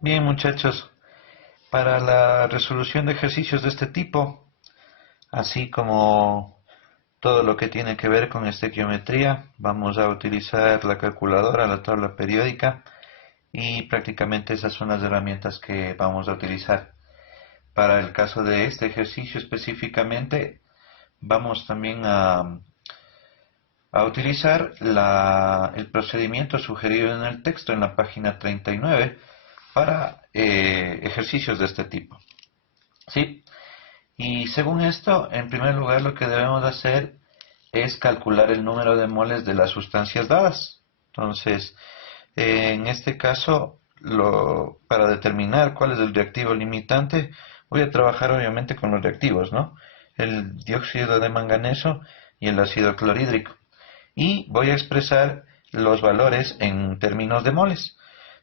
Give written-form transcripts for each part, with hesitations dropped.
Bien, muchachos, para la resolución de ejercicios de este tipo, así como todo lo que tiene que ver con estequiometría, vamos a utilizar la calculadora, la tabla periódica y prácticamente esas son las herramientas que vamos a utilizar. Para el caso de este ejercicio específicamente, vamos también a utilizar el procedimiento sugerido en el texto en la página 39 para ejercicios de este tipo. ¿Sí? Y según esto, en primer lugar lo que debemos hacer es calcular el número de moles de las sustancias dadas. Entonces, en este caso, para determinar cuál es el reactivo limitante, voy a trabajar obviamente con los reactivos, ¿no? El dióxido de manganeso y el ácido clorhídrico. Y voy a expresar los valores en términos de moles.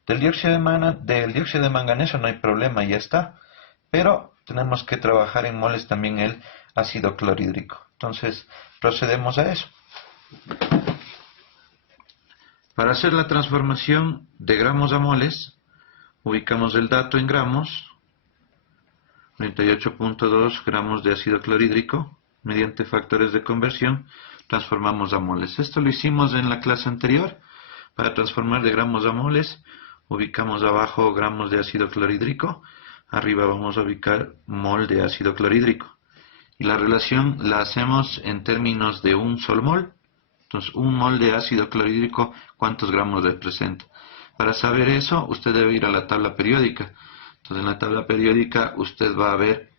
Del dióxido de manganeso no hay problema, ya está. Pero tenemos que trabajar en moles también el ácido clorhídrico. Entonces, procedemos a eso. Para hacer la transformación de gramos a moles, ubicamos el dato en gramos, 98.2 gramos de ácido clorhídrico, mediante factores de conversión, transformamos a moles. Esto lo hicimos en la clase anterior. Para transformar de gramos a moles, ubicamos abajo gramos de ácido clorhídrico, arriba vamos a ubicar mol de ácido clorhídrico. Y la relación la hacemos en términos de un solo mol. Entonces, un mol de ácido clorhídrico, ¿cuántos gramos representa? Para saber eso, usted debe ir a la tabla periódica. Entonces, en la tabla periódica usted va a ver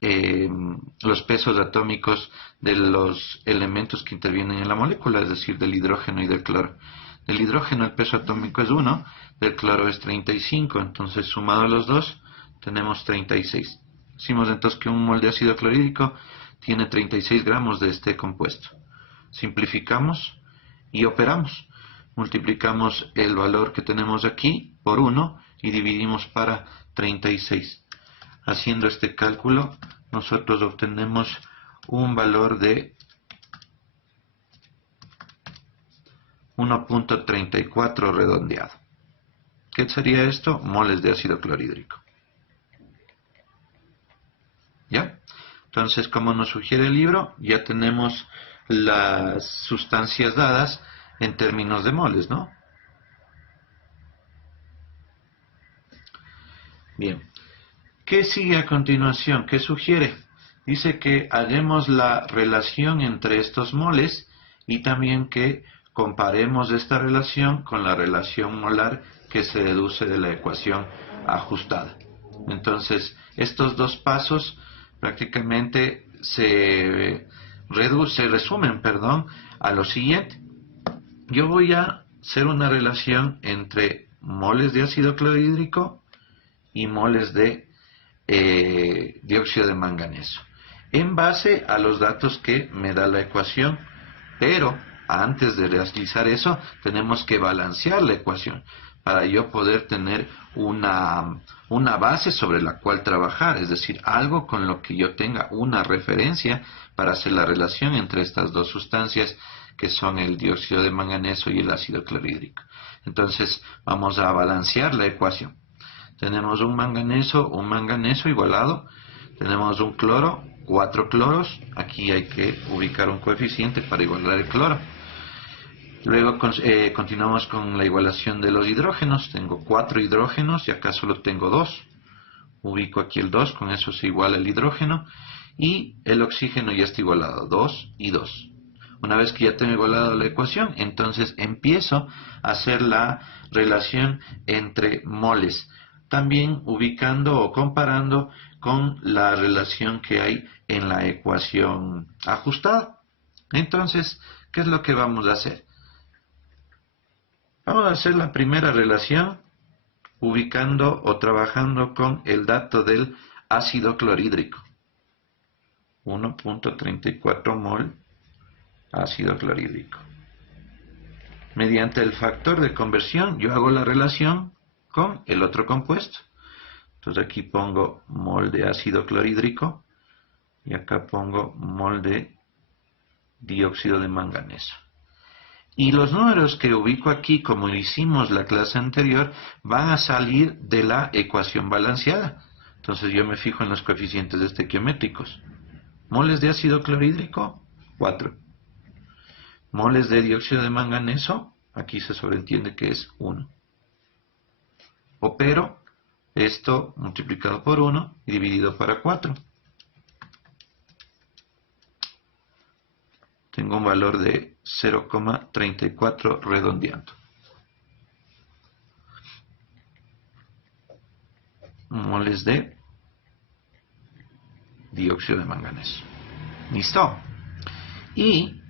los pesos atómicos de los elementos que intervienen en la molécula, es decir, del hidrógeno y del cloro. Del hidrógeno el peso atómico es 1, del cloro es 35, entonces sumado a los dos tenemos 36. Decimos entonces que un mol de ácido clorhídrico tiene 36 gramos de este compuesto. Simplificamos y operamos. Multiplicamos el valor que tenemos aquí por 1 y dividimos para 36. Haciendo este cálculo, nosotros obtenemos un valor de 1.34 redondeado. ¿Qué sería esto? Moles de ácido clorhídrico. ¿Ya? Entonces, como nos sugiere el libro, ya tenemos las sustancias dadas en términos de moles, ¿no? Bien. ¿Qué sigue a continuación? ¿Qué sugiere? Dice que hagamos la relación entre estos moles y también que comparemos esta relación con la relación molar que se deduce de la ecuación ajustada. Entonces, estos dos pasos prácticamente resumen, a lo siguiente. Yo voy a hacer una relación entre moles de ácido clorhídrico y moles de dióxido de manganeso, en base a los datos que me da la ecuación. Pero antes de realizar eso, tenemos que balancear la ecuación para yo poder tener una base sobre la cual trabajar, es decir, algo con lo que yo tenga una referencia para hacer la relación entre estas dos sustancias que son el dióxido de manganeso y el ácido clorhídrico. Entonces vamos a balancear la ecuación. Tenemos un manganeso igualado, tenemos un cloro, 4 cloros, aquí hay que ubicar un coeficiente para igualar el cloro. Luego continuamos con la igualación de los hidrógenos, tengo 4 hidrógenos y acá solo tengo 2. Ubico aquí el 2, con eso se iguala el hidrógeno, y el oxígeno ya está igualado, 2 y 2. Una vez que ya tengo igualado la ecuación, entonces empiezo a hacer la relación entre moles, también ubicando o comparando con la relación que hay en la ecuación ajustada. Entonces, ¿qué es lo que vamos a hacer? Vamos a hacer la primera relación ubicando o trabajando con el dato del ácido clorhídrico. 1.34 mol ácido clorhídrico. Mediante el factor de conversión yo hago la relación con el otro compuesto. Entonces aquí pongo mol de ácido clorhídrico y acá pongo mol de dióxido de manganeso. Y los números que ubico aquí, como hicimos la clase anterior, van a salir de la ecuación balanceada. Entonces yo me fijo en los coeficientes estequiométricos. Moles de ácido clorhídrico, 4. Moles de dióxido de manganeso, aquí se sobreentiende que es 1. Opero esto multiplicado por 1 y dividido para 4. Tengo un valor de 0,34 redondeando. Moles de dióxido de manganeso. ¿Listo? Y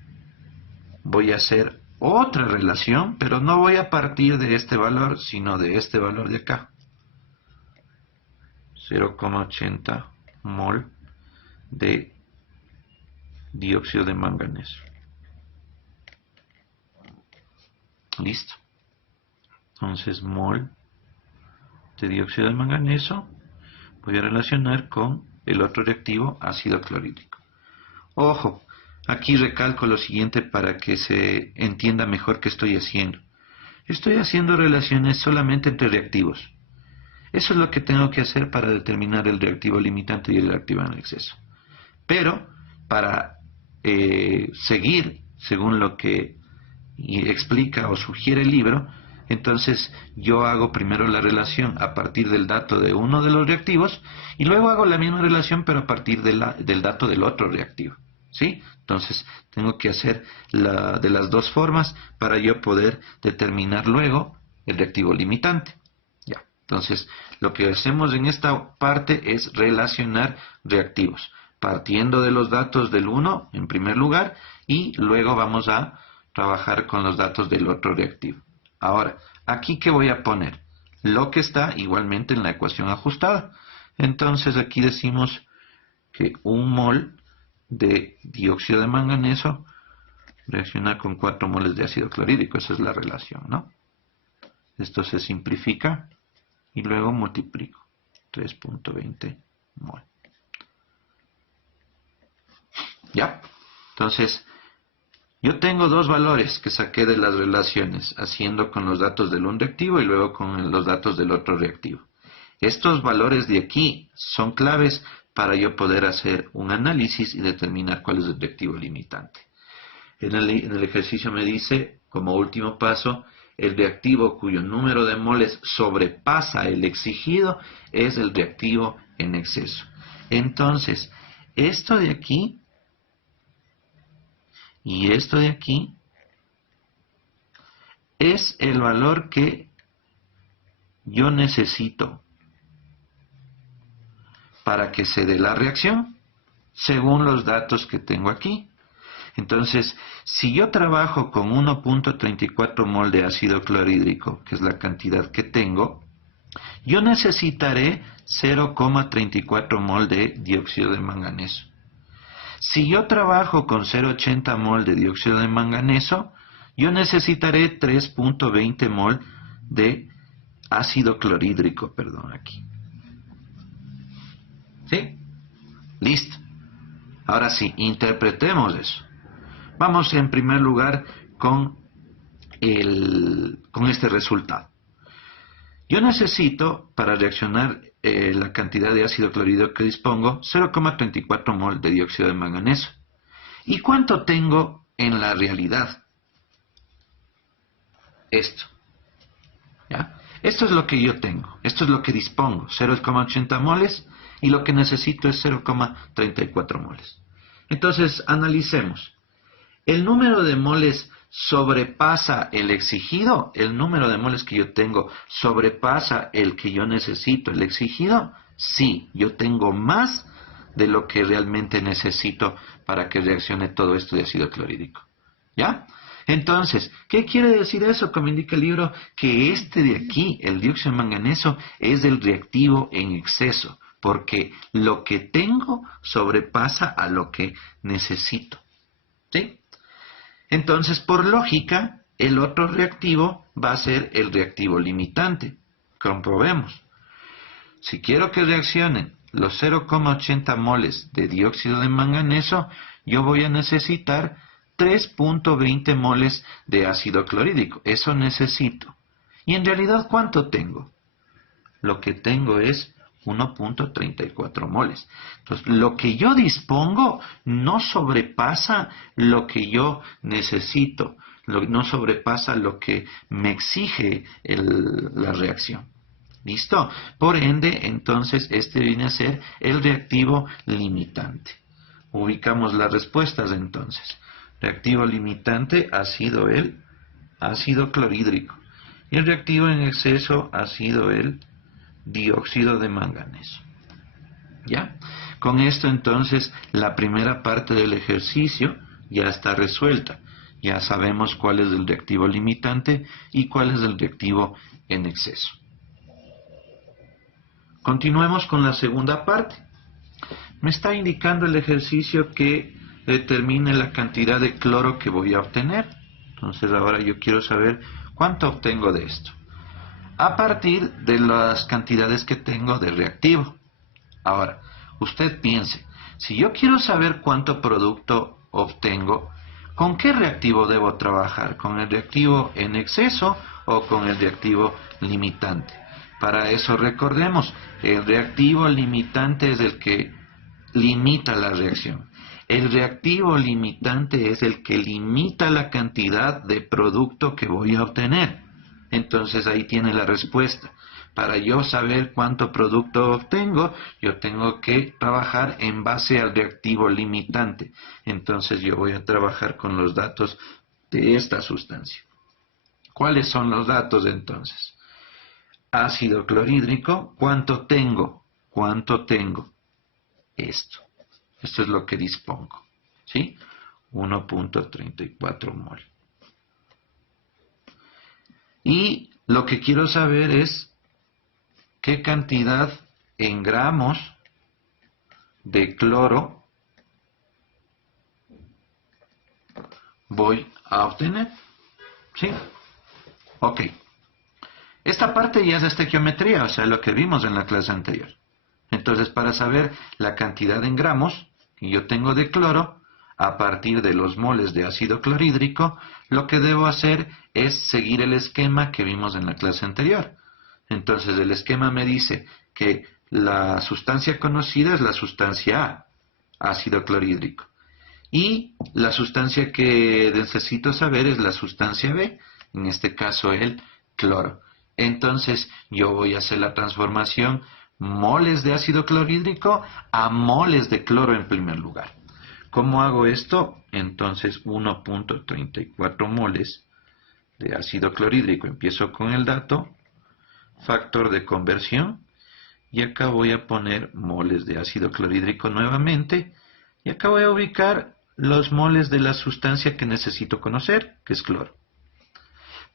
voy a hacer otra relación, pero no voy a partir de este valor, sino de este valor de acá. 0,80 mol de dióxido de manganeso. Listo. Entonces, mol de dióxido de manganeso voy a relacionar con el otro reactivo, ácido clorhídrico. Ojo, aquí recalco lo siguiente para que se entienda mejor qué estoy haciendo. Estoy haciendo relaciones solamente entre reactivos. Eso es lo que tengo que hacer para determinar el reactivo limitante y el reactivo en exceso. Pero, para seguir, según lo que explica o sugiere el libro, entonces yo hago primero la relación a partir del dato de uno de los reactivos y luego hago la misma relación pero a partir del dato del otro reactivo. ¿Sí? Entonces tengo que hacer de las dos formas para yo poder determinar luego el reactivo limitante. Ya. Entonces lo que hacemos en esta parte es relacionar reactivos, partiendo de los datos del uno en primer lugar y luego vamos a trabajar con los datos del otro reactivo. Ahora, aquí ¿qué voy a poner? Lo que está igualmente en la ecuación ajustada. Entonces aquí decimos que un mol de dióxido de manganeso reacciona con 4 moles de ácido clorhídrico. Esa es la relación, ¿no? Esto se simplifica y luego multiplico. 3.20 mol. ¿Ya? Entonces, yo tengo dos valores que saqué de las relaciones, haciendo con los datos del un reactivo y luego con los datos del otro reactivo. Estos valores de aquí son claves para yo poder hacer un análisis y determinar cuál es el reactivo limitante. En el ejercicio me dice, como último paso, el reactivo cuyo número de moles sobrepasa el exigido es el reactivo en exceso. Entonces, esto de aquí y esto de aquí es el valor que yo necesito para que se dé la reacción según los datos que tengo aquí. Entonces, si yo trabajo con 1.34 mol de ácido clorhídrico, que es la cantidad que tengo, yo necesitaré 0,34 mol de dióxido de manganeso. Si yo trabajo con 0,80 mol de dióxido de manganeso, yo necesitaré 3.20 mol de ácido clorhídrico, aquí. ¿Sí? Listo. Ahora sí, interpretemos eso. Vamos en primer lugar con este resultado. Yo necesito, para reaccionar la cantidad de ácido clorhídrico que dispongo, 0,34 mol de dióxido de manganeso. ¿Y cuánto tengo en la realidad? Esto. ¿Ya? Esto es lo que yo tengo. Esto es lo que dispongo. 0,80 moles y lo que necesito es 0,34 moles. Entonces, analicemos. ¿El número de moles sobrepasa el exigido? ¿El número de moles que yo tengo sobrepasa el que yo necesito, el exigido? Sí, yo tengo más de lo que realmente necesito para que reaccione todo esto de ácido clorhídrico. ¿Ya? Entonces, ¿qué quiere decir eso? Como indica el libro, que este de aquí, el dióxido de manganeso, es el reactivo en exceso, porque lo que tengo sobrepasa a lo que necesito. ¿Sí? Entonces, por lógica, el otro reactivo va a ser el reactivo limitante. Comprobemos. Si quiero que reaccionen los 0,80 moles de dióxido de manganeso, yo voy a necesitar 3.20 moles de ácido clorhídrico. Eso necesito. Y en realidad, ¿cuánto tengo? Lo que tengo es 1.34 moles. Entonces, lo que yo dispongo no sobrepasa lo que yo necesito, no sobrepasa lo que me exige la reacción. ¿Listo? Por ende, entonces, este viene a ser el reactivo limitante. Ubicamos las respuestas entonces. Reactivo limitante ha sido el ácido clorhídrico. Y el reactivo en exceso ha sido el dióxido de manganeso. ¿Ya? Con esto entonces la primera parte del ejercicio ya está resuelta. Ya sabemos cuál es el reactivo limitante y cuál es el reactivo en exceso. Continuemos con la segunda parte. Me está indicando el ejercicio que determine la cantidad de cloro que voy a obtener. Entonces ahora yo quiero saber cuánto obtengo de esto, a partir de las cantidades que tengo de reactivo. Ahora, usted piense, si yo quiero saber cuánto producto obtengo, ¿con qué reactivo debo trabajar? ¿Con el reactivo en exceso o con el reactivo limitante? Para eso recordemos, el reactivo limitante es el que limita la reacción. El reactivo limitante es el que limita la cantidad de producto que voy a obtener. Entonces ahí tiene la respuesta. Para yo saber cuánto producto obtengo, yo tengo que trabajar en base al reactivo limitante. Entonces yo voy a trabajar con los datos de esta sustancia. ¿Cuáles son los datos entonces? Ácido clorhídrico, ¿cuánto tengo? ¿Cuánto tengo? Esto es lo que dispongo, ¿sí? 1.34 mol. Y lo que quiero saber es qué cantidad en gramos de cloro voy a obtener, ¿sí? Ok. Esta parte ya es de estequiometría, o sea, lo que vimos en la clase anterior. Entonces, para saber la cantidad en gramos que yo tengo de cloro, a partir de los moles de ácido clorhídrico, lo que debo hacer es seguir el esquema que vimos en la clase anterior. Entonces, el esquema me dice que la sustancia conocida es la sustancia A, ácido clorhídrico. Y la sustancia que necesito saber es la sustancia B, en este caso el cloro. Entonces, yo voy a hacer la transformación moles de ácido clorhídrico a moles de cloro en primer lugar. ¿Cómo hago esto? Entonces 1.34 moles de ácido clorhídrico. Empiezo con el dato, factor de conversión, y acá voy a poner moles de ácido clorhídrico nuevamente, y acá voy a ubicar los moles de la sustancia que necesito conocer, que es cloro.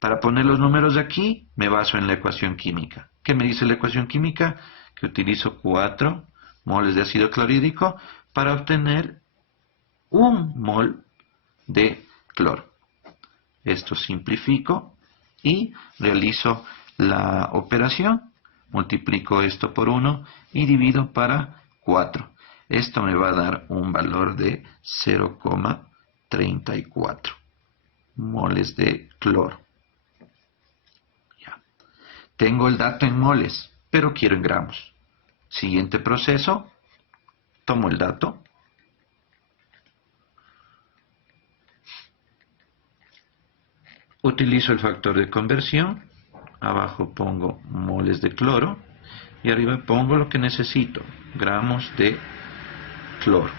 Para poner los números de aquí, me baso en la ecuación química. ¿Qué me dice la ecuación química? Que utilizo 4 moles de ácido clorhídrico para obtener 1 mol de cloro. Esto simplifico y realizo la operación. Multiplico esto por 1 y divido para 4. Esto me va a dar un valor de 0,34 moles de cloro. Ya. Tengo el dato en moles, pero quiero en gramos. Siguiente proceso, tomo el dato, utilizo el factor de conversión, abajo pongo moles de cloro y arriba pongo lo que necesito, gramos de cloro.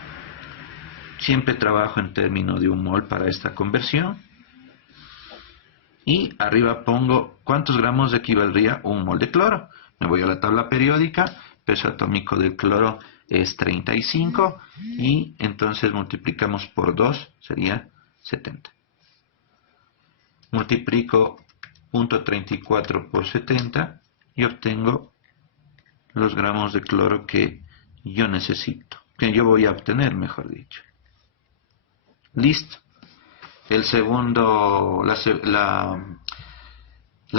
Siempre trabajo en términos de 1 mol para esta conversión. Y arriba pongo cuántos gramos equivaldría 1 mol de cloro. Me voy a la tabla periódica, peso atómico del cloro es 35 y entonces multiplicamos por 2, sería 70. Multiplico 0.34 por 70 y obtengo los gramos de cloro que yo necesito, que yo voy a obtener, mejor dicho. Listo. El segundo, la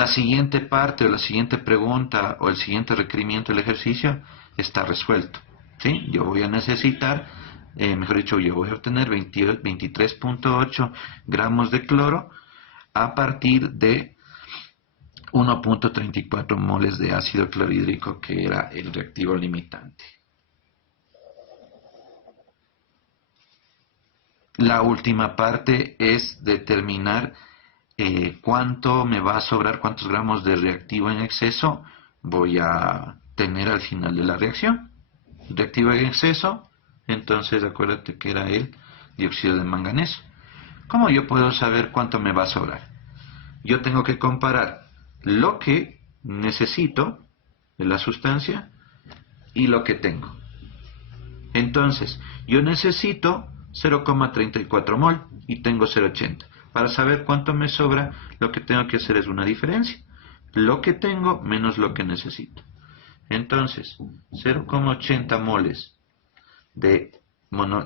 siguiente parte o la siguiente pregunta o el siguiente requerimiento del ejercicio está resuelto, ¿sí? Yo voy a necesitar mejor dicho, yo voy a obtener 23.8 gramos de cloro a partir de 1.34 moles de ácido clorhídrico, que era el reactivo limitante. La última parte es determinar cuánto me va a sobrar, cuántos gramos de reactivo en exceso voy a tener al final de la reacción. Reactivo en exceso, entonces acuérdate que era el dióxido de manganeso. ¿Cómo yo puedo saber cuánto me va a sobrar? Yo tengo que comparar lo que necesito de la sustancia y lo que tengo. Entonces, yo necesito 0,34 mol y tengo 0,80. Para saber cuánto me sobra, lo que tengo que hacer es una diferencia. Lo que tengo menos lo que necesito. Entonces, 0,80 moles de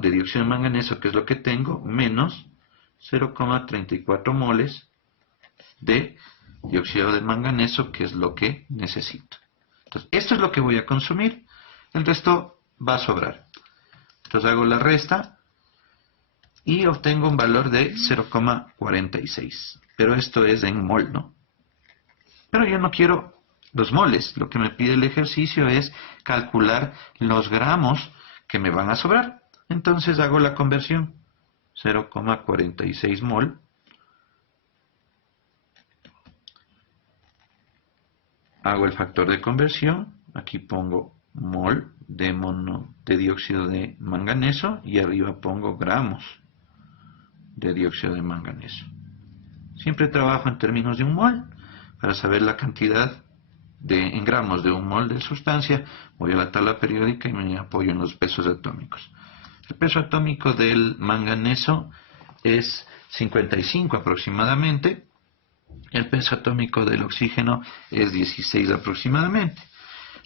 dióxido de manganeso, que es lo que tengo, menos 0,34 moles de dióxido de manganeso, que es lo que necesito. Entonces, esto es lo que voy a consumir. El resto va a sobrar. Entonces hago la resta y obtengo un valor de 0,46. Pero esto es en mol, ¿no? Pero yo no quiero los moles. Lo que me pide el ejercicio es calcular los gramos que me van a sobrar. Entonces hago la conversión. 0,46 mol hago el factor de conversión. Aquí pongo mol de dióxido de manganeso y arriba pongo gramos de dióxido de manganeso. Siempre trabajo en términos de un mol. Para saber la cantidad en gramos de un mol de sustancia, voy a la tabla periódica y me apoyo en los pesos atómicos. El peso atómico del manganeso es 55 aproximadamente. El peso atómico del oxígeno es 16 aproximadamente.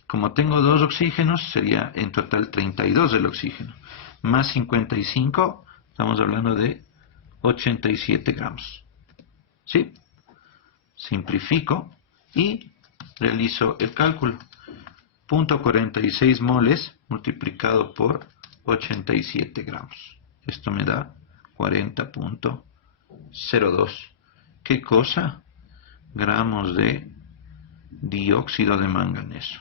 Como tengo dos oxígenos, sería en total 32 del oxígeno. Más 55, estamos hablando de 87 gramos. ¿Sí? Simplifico y realizo el cálculo. 0,46 moles multiplicado por 87 gramos. Esto me da 40.02. ¿Qué cosa? Gramos de dióxido de manganeso.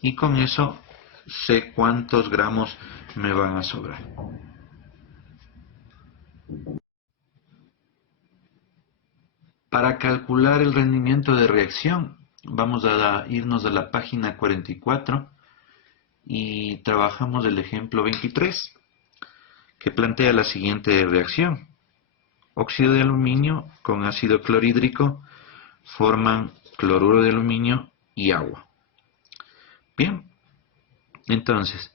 Y con eso sé cuántos gramos me van a sobrar. Para calcular el rendimiento de reacción, vamos a irnos a la página 44 y trabajamos el ejemplo 23, que plantea la siguiente reacción. Óxido de aluminio con ácido clorhídrico forman cloruro de aluminio y agua. Bien, entonces,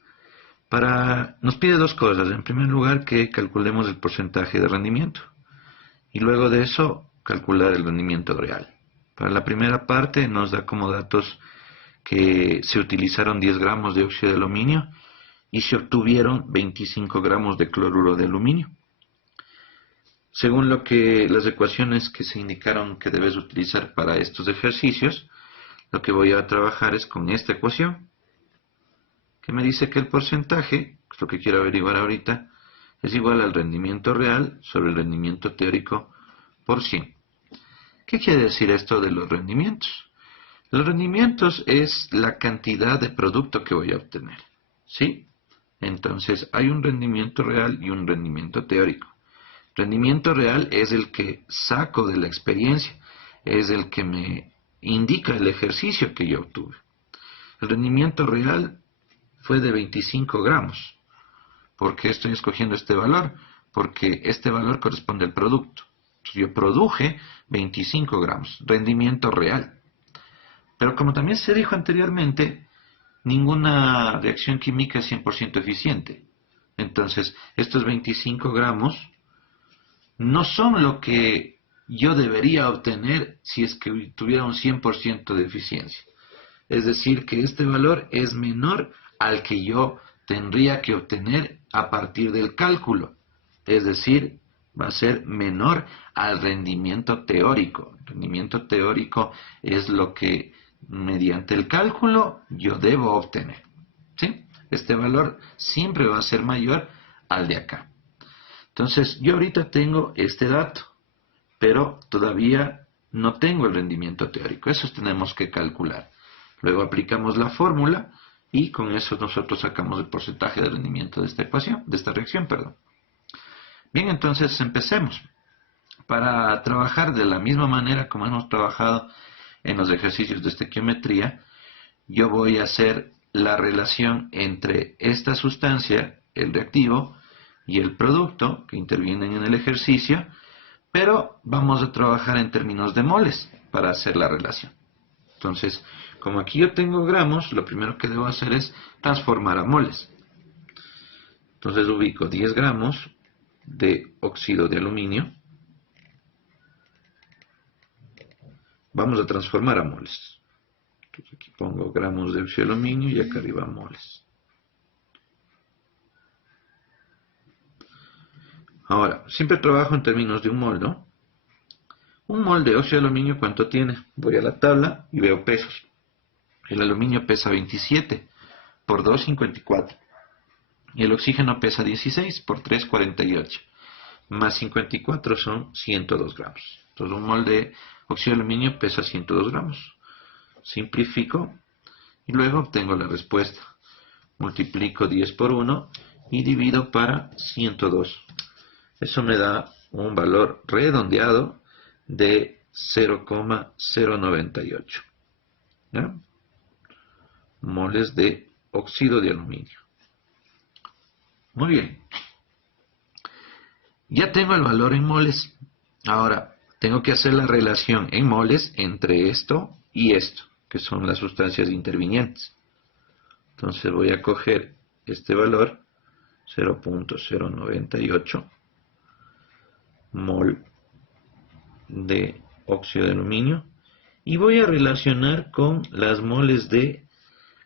nos pide dos cosas. En primer lugar, que calculemos el porcentaje de rendimiento. Y luego de eso, calcular el rendimiento real. Para la primera parte nos da como datos que se utilizaron 10 gramos de óxido de aluminio y se obtuvieron 25 gramos de cloruro de aluminio. Según las ecuaciones que se indicaron que debes utilizar para estos ejercicios, lo que voy a trabajar es con esta ecuación, que me dice que el porcentaje, que es lo que quiero averiguar ahorita, es igual al rendimiento real sobre el rendimiento teórico por 100. ¿Qué quiere decir esto de los rendimientos? Los rendimientos es la cantidad de producto que voy a obtener, ¿sí? Entonces, hay un rendimiento real y un rendimiento teórico. Rendimiento real es el que saco de la experiencia, es el que me indica el ejercicio que yo obtuve. El rendimiento real fue de 25 gramos. ¿Por qué estoy escogiendo este valor? Porque este valor corresponde al producto. Entonces, yo produje 25 gramos, rendimiento real. Pero como también se dijo anteriormente, ninguna reacción química es 100% eficiente. Entonces, estos 25 gramos no son lo que yo debería obtener si es que tuviera un 100% de eficiencia. Es decir, que este valor es menor al que yo tendría que obtener a partir del cálculo. Es decir, va a ser menor al rendimiento teórico. El rendimiento teórico es lo que mediante el cálculo yo debo obtener. ¿Sí? Este valor siempre va a ser mayor al de acá. Entonces, yo ahorita tengo este dato, pero todavía no tengo el rendimiento teórico. Eso tenemos que calcular. Luego aplicamos la fórmula y con eso nosotros sacamos el porcentaje de rendimiento de esta ecuación, de esta reacción, perdón. Bien, entonces empecemos. Para trabajar de la misma manera como hemos trabajado en los ejercicios de estequiometría, yo voy a hacer la relación entre esta sustancia, el reactivo, y el producto que intervienen en el ejercicio, pero vamos a trabajar en términos de moles para hacer la relación. Entonces, como aquí yo tengo gramos, lo primero que debo hacer es transformar a moles. Entonces ubico 10 gramos de óxido de aluminio. Vamos a transformar a moles. Entonces aquí pongo gramos de óxido de aluminio y acá arriba moles. Ahora, siempre trabajo en términos de un mol, ¿no? Un mol de óxido de aluminio, ¿cuánto tiene? Voy a la tabla y veo pesos. El aluminio pesa 27 por 2, 54. Y el oxígeno pesa 16 por 3, 48. Más 54 son 102 gramos. Entonces un mol de óxido de aluminio pesa 102 gramos. Simplifico y luego obtengo la respuesta. Multiplico 10 por 1 y divido para 102. Eso me da un valor redondeado de 0,098. ¿Ya? Moles de óxido de aluminio. Muy bien. Ya tengo el valor en moles. Ahora, tengo que hacer la relación en moles entre esto y esto, que son las sustancias intervinientes. Entonces voy a coger este valor, 0,098 mol de óxido de aluminio, y voy a relacionar con las moles de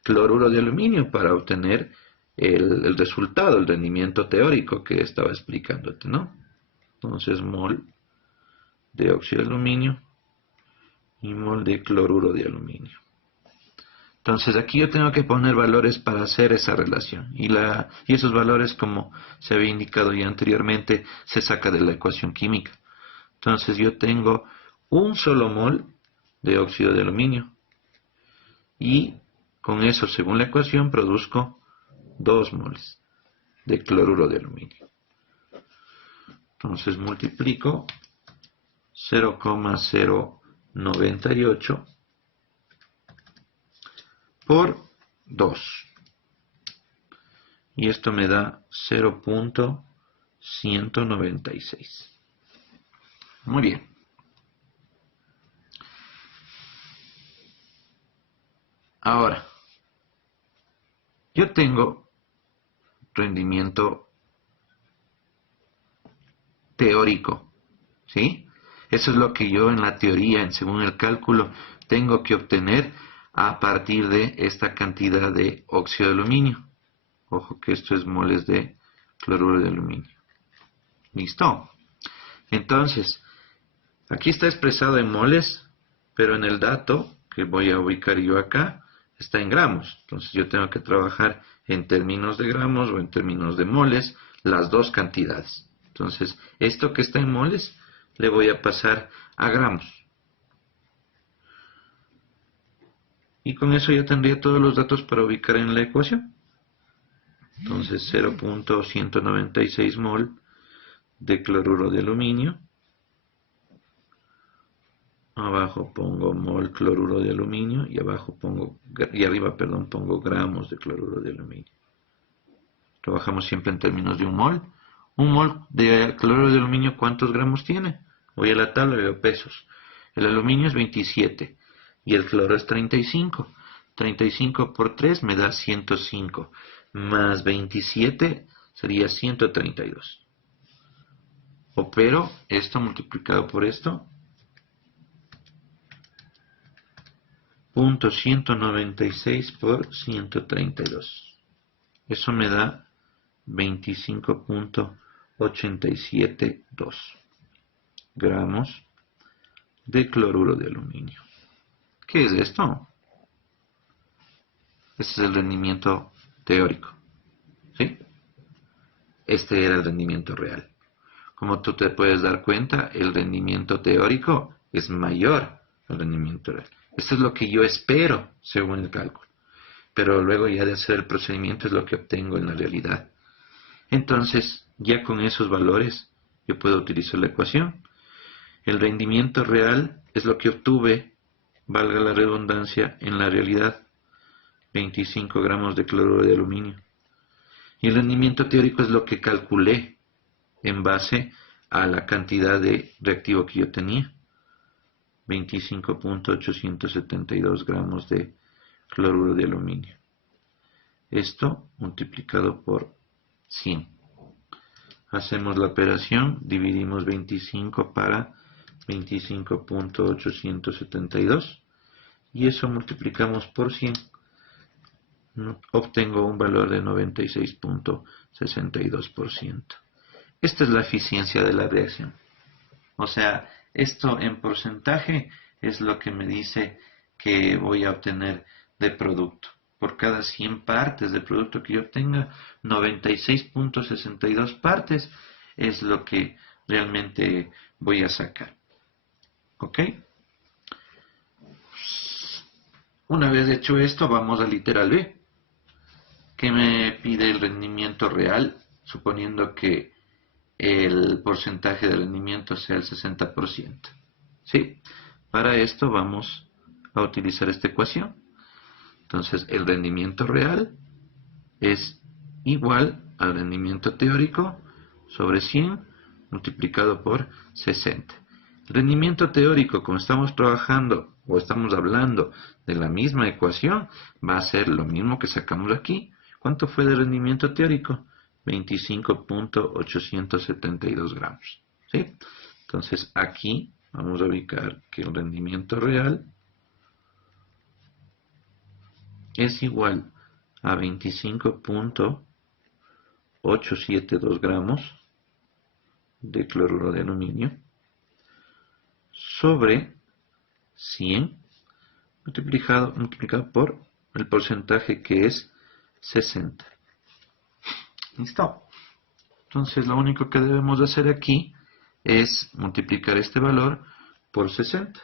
cloruro de aluminio para obtener el resultado, el rendimiento teórico que estaba explicándote, ¿no? Entonces, mol de óxido de aluminio y mol de cloruro de aluminio. Entonces, aquí yo tengo que poner valores para hacer esa relación. Y esos valores, como se había indicado ya anteriormente, se saca de la ecuación química. Entonces, yo tengo un solo mol de óxido de aluminio. Y con eso, según la ecuación, produzco 2 moles de cloruro de aluminio. Entonces multiplico 0,098 por 2. Y esto me da 0,196. Muy bien. Ahora, yo tengo rendimiento teórico, ¿sí? Eso es lo que yo en la teoría, según el cálculo, tengo que obtener a partir de esta cantidad de óxido de aluminio. Ojo que esto es moles de cloruro de aluminio. ¿Listo? Entonces, aquí está expresado en moles, pero en el dato que voy a ubicar yo acá, está en gramos. Entonces yo tengo que trabajar en términos de gramos o en términos de moles, las dos cantidades. Entonces, esto que está en moles, le voy a pasar a gramos. Y con eso ya tendría todos los datos para ubicar en la ecuación. Entonces, 0,196 mol de cloruro de aluminio. Abajo pongo mol cloruro de aluminio y arriba pongo gramos de cloruro de aluminio. Trabajamos siempre en términos de un mol. Un mol de cloruro de aluminio, ¿cuántos gramos tiene? Voy a la tabla y veo pesos. El aluminio es 27 y el cloro es 35. 35 por 3 me da 105. Más 27 sería 132. Opero esto multiplicado por esto. 0,196 por 132. Eso me da 25,872 gramos de cloruro de aluminio. ¿Qué es esto? Este es el rendimiento teórico. ¿Sí? este era el rendimiento real. Como tú te puedes dar cuenta, el rendimiento teórico es mayor al rendimiento real. Esto es lo que yo espero según el cálculo. Pero luego ya de hacer el procedimiento es lo que obtengo en la realidad. Entonces, ya con esos valores, yo puedo utilizar la ecuación. El rendimiento real es lo que obtuve, valga la redundancia, en la realidad. 25 gramos de cloruro de aluminio. Y el rendimiento teórico es lo que calculé en base a la cantidad de reactivo que yo tenía. 25.872 gramos de cloruro de aluminio. Esto multiplicado por 100. Hacemos la operación, dividimos 25 para 25.872 y eso multiplicamos por 100. Obtengo un valor de 96.62%. Esta es la eficiencia de la reacción. O sea, esto en porcentaje es lo que me dice que voy a obtener de producto. Por cada 100 partes de producto que yo obtenga, 96.62 partes es lo que realmente voy a sacar. ¿Ok? Una vez hecho esto, vamos al literal B, que me pide el rendimiento real, suponiendo que el porcentaje de rendimiento sea el 60%. ¿Sí? Para esto vamos a utilizar esta ecuación. Entonces, el rendimiento real es igual al rendimiento teórico sobre 100 multiplicado por 60. El rendimiento teórico, como estamos trabajando o estamos hablando de la misma ecuación, va a ser lo mismo que sacamos aquí. ¿Cuánto fue de rendimiento teórico? 25.872 gramos. ¿Sí? Entonces, aquí vamos a ubicar que el rendimiento real es igual a 25.872 gramos de cloruro de aluminio sobre 100 multiplicado por el porcentaje que es 60. ¿Listo? Entonces lo único que debemos hacer aquí es multiplicar este valor por 60.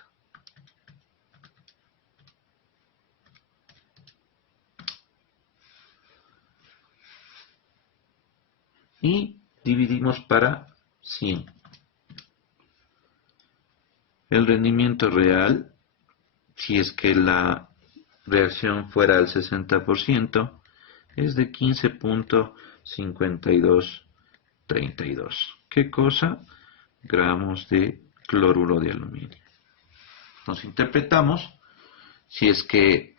Y dividimos para 100. El rendimiento real, si es que la reacción fuera al 60%, es de 15.5232. ¿Qué cosa? Gramos de cloruro de aluminio. Entonces interpretamos, si es que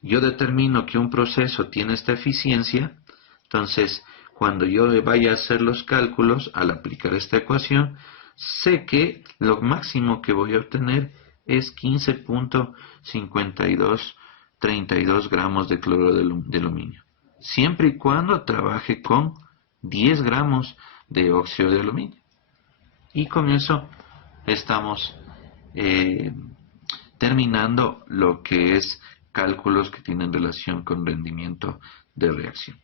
yo determino que un proceso tiene esta eficiencia, entonces cuando yo vaya a hacer los cálculos, al aplicar esta ecuación, sé que lo máximo que voy a obtener es 15.5232 gramos de cloruro de aluminio, siempre y cuando trabaje con 10 gramos de óxido de aluminio. Y con eso estamos terminando lo que es cálculos que tienen relación con rendimiento de reacción.